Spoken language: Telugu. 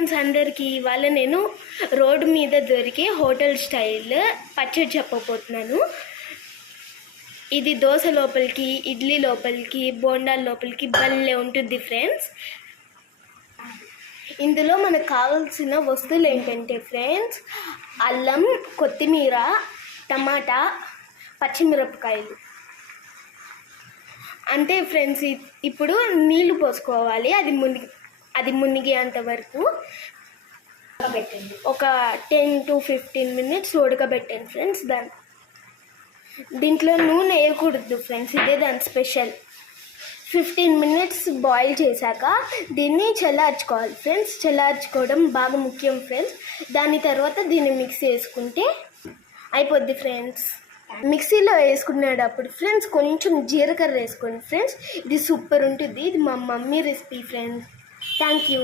ఫ్రెండ్స్ అందరికీ ఇవాళ నేను రోడ్డు మీద దొరికే హోటల్ స్టైల్ పచ్చడి చెప్పబోతున్నాను. ఇది దోశ లోపలికి, ఇడ్లీ లోపలికి, బోండాల లోపలికి భలే ఉంటుంది ఫ్రెండ్స్. ఇందులో మనకు కావాల్సిన వస్తువులు ఏంటంటే ఫ్రెండ్స్, అల్లం, కొత్తిమీర, టమాటా, పచ్చిమిరపకాయలు. అంటే ఫ్రెండ్స్ ఇప్పుడు నీళ్లు పోసుకోవాలి. అది మునిగేంత వరకు ఉడకబెట్టండి. ఒక 10 to 15 minutes ఉడకబెట్టండి ఫ్రెండ్స్. దీంట్లో నూనె వేయకూడదు ఫ్రెండ్స్, ఇదే దాని స్పెషల్. 15 minutes బాయిల్ చేశాక దీన్ని చల్లార్చుకోవాలి ఫ్రెండ్స్. చల్లార్చుకోవడం బాగా ముఖ్యం ఫ్రెండ్స్. దాని తర్వాత దీన్ని మిక్స్ చేసుకుంటే అయిపోద్ది ఫ్రెండ్స్. మిక్సీలో వేసుకునేటప్పుడు ఫ్రెండ్స్ కొంచెం జీలకర్ర వేసుకోండి ఫ్రెండ్స్. ఇది సూపర్ ఉంటుంది. ఇది మా mummy recipe friends. Thank you.